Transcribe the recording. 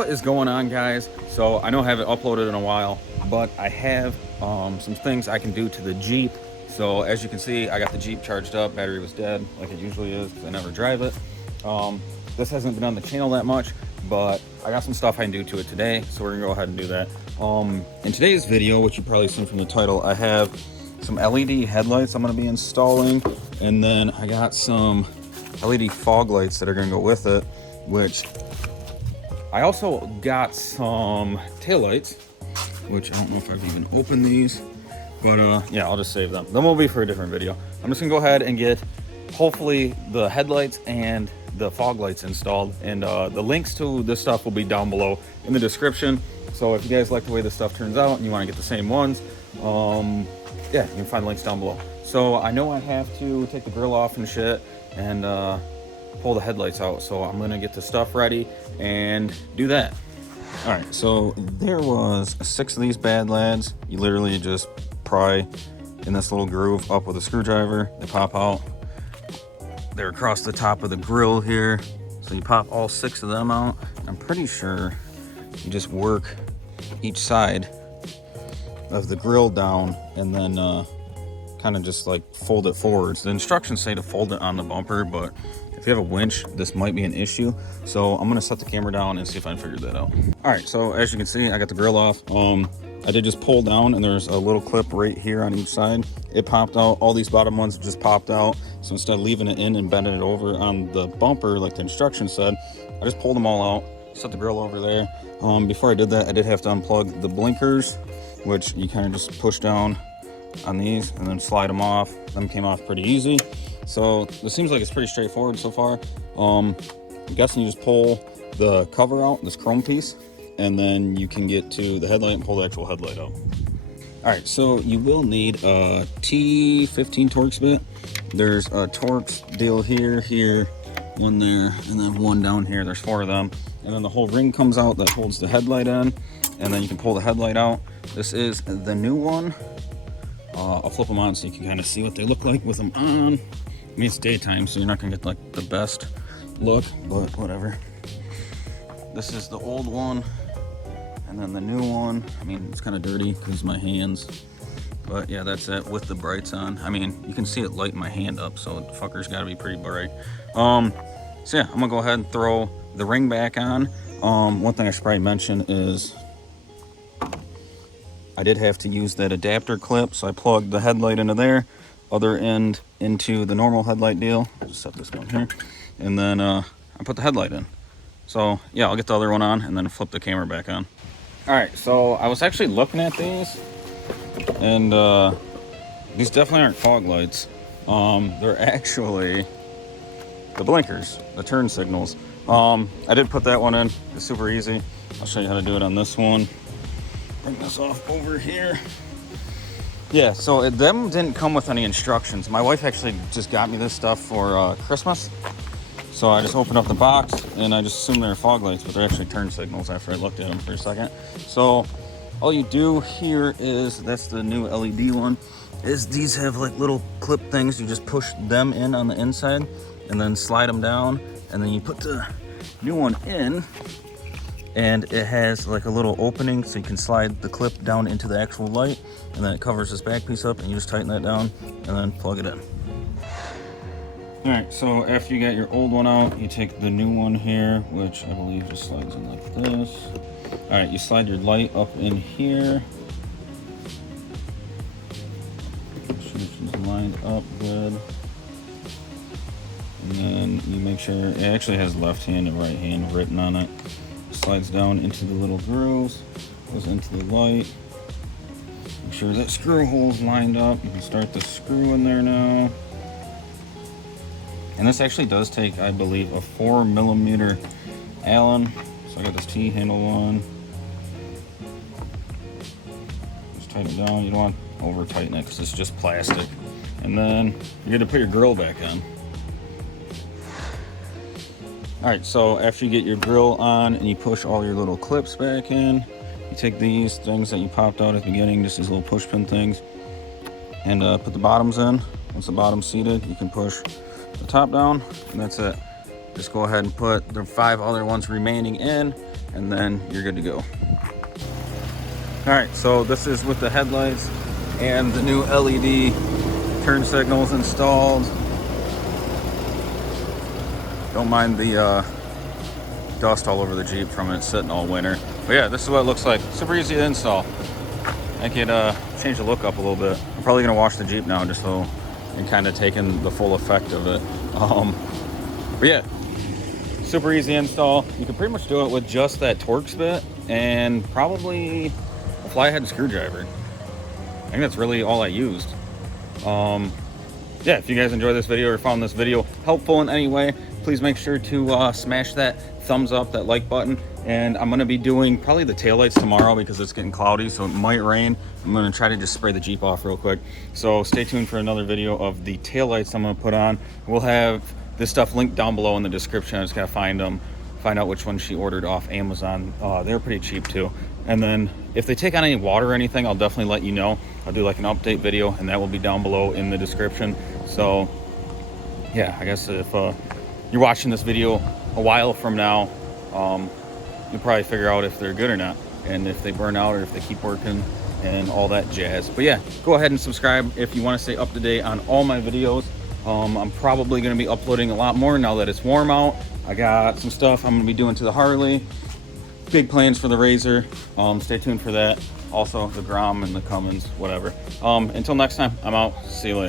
What is going on, guys? So I know I haven't uploaded in a while, but I have some things I can do to the Jeep. So as you can see, I got the Jeep charged up. Battery was dead like it usually is because I never drive it. This hasn't been on the channel that much, but I got some stuff I can do to it today, so we're gonna go ahead and do that. In today's video, which you probably seen from the title, I have some LED headlights I'm gonna be installing, and then I got some LED fog lights that are gonna go with it, which I also got some taillights, which I don't know if I've even opened these, but yeah, I'll just save them. Them will be for a different video. I'm just gonna go ahead and get hopefully the headlights and the fog lights installed, and the links to this stuff will be down below in the description. So if you guys like the way this stuff turns out and you want to get the same ones, yeah, you can find links down below. So I know I have to take the grill off and shit and pull the headlights out, so I'm gonna get the stuff ready and do that. All right, so there was 6 of these bad lads. You literally just pry in this little groove up with a screwdriver. They pop out. They're across the top of the grill here, so you pop all 6 of them out. I'm pretty sure you just work each side of the grill down and then kind of just like fold it forwards. The instructions say to fold it on the bumper, but if you have a winch, this might be an issue. So I'm gonna set the camera down and see if I can figure that out. All right, so as you can see, I got the grill off. I did just pull down, and there's a little clip right here on each side. It popped out. All these bottom ones just popped out. So instead of leaving it in and bending it over on the bumper like the instructions said, I just pulled them all out, set the grill over there. Before I did that, I did have to unplug the blinkers, which you kind of just push down on these and then slide them off. Them came off pretty easy. So this seems like it's pretty straightforward so far. I'm guessing you just pull the cover out, this chrome piece, and then you can get to the headlight and pull the actual headlight out. All right, so you will need a T15 Torx bit. There's a Torx deal here, one there, and then one down here. There's 4 of them. And then the whole ring comes out that holds the headlight in, and then you can pull the headlight out. This is the new one. I'll flip them on so you can kind of see what they look like with them on. I mean, it's daytime, so you're not gonna get like the best look, but whatever. This is the old one, and then the new one. I mean, it's kind of dirty because my hands, but yeah, that's it with the brights on. I mean, you can see it light my hand up, so the fucker's got to be pretty bright. So yeah, I'm gonna go ahead and throw the ring back on. One thing I should probably mention is I did have to use that adapter clip, so I plugged the headlight into there, other end into the normal headlight deal. I'll just set this one here, and then I put the headlight in. So yeah, I'll get the other one on and then flip the camera back on. All right, so I was actually looking at these, and these definitely aren't fog lights. They're actually the blinkers, the turn signals. I did put that one in. It's super easy. I'll show you how to do it on this one. Bring this off over here. Yeah, so them didn't come with any instructions. My wife actually just got me this stuff for Christmas. So I just opened up the box and I just assumed they're fog lights, but they're actually turn signals after I looked at them for a second. So all you do here is, that's the new LED one, is these have like little clip things. You just push them in on the inside and then slide them down, and then you put the new one in, and it has like a little opening so you can slide the clip down into the actual light, and then it covers this back piece up, and you just tighten that down and then plug it in. All right, so after you got your old one out, you take the new one here, which I believe just slides in like this. All right, you slide your light up in here. Make sure it's lined up good. And then you make sure, it actually has left hand and right hand written on it. Slides down into the little grooves, goes into the light. Make sure that screw hole's lined up. You can start the screw in there now. And this actually does take, I believe, a 4mm Allen. So I got this T-handle one. Just tighten it down. You don't want to over tighten it because it's just plastic. And then you're gonna put your grill back on. All right, so after you get your grill on and you push all your little clips back in, you take these things that you popped out at the beginning, just these little push pin things, and put the bottoms in. Once the bottom's seated, you can push the top down, and that's it. Just go ahead and put the 5 other ones remaining in, and then you're good to go. All right, so this is with the headlights and the new LED turn signals installed. Don't mind the dust all over the Jeep from it sitting all winter. But yeah, this is what it looks like. Super easy to install. I could change the look up a little bit. I'm probably gonna wash the Jeep now just so and kind of taking the full effect of it. But yeah, super easy install. You can pretty much do it with just that Torx bit and probably a flathead screwdriver. I think that's really all I used. Yeah, if you guys enjoyed this video or found this video helpful in any way, please make sure to smash that thumbs up, that like button. And I'm gonna be doing probably the taillights tomorrow because it's getting cloudy, so it might rain. I'm gonna try to just spray the Jeep off real quick. So stay tuned for another video of the taillights I'm gonna put on. We'll have this stuff linked down below in the description. I just gotta find out which one she ordered off Amazon. They're pretty cheap too. And then if they take on any water or anything, I'll definitely let you know. I'll do like an update video, and that will be down below in the description. So yeah, I guess if you're watching this video a while from now, you'll probably figure out if they're good or not, and if they burn out or if they keep working and all that jazz. But yeah, go ahead and subscribe if you want to stay up to date on all my videos. I'm probably going to be uploading a lot more now that it's warm out. I got some stuff I'm going to be doing to the Harley. Big plans for the Razor. Stay tuned for that. Also the Grom and the Cummins, whatever. Until next time, I'm out. See you later.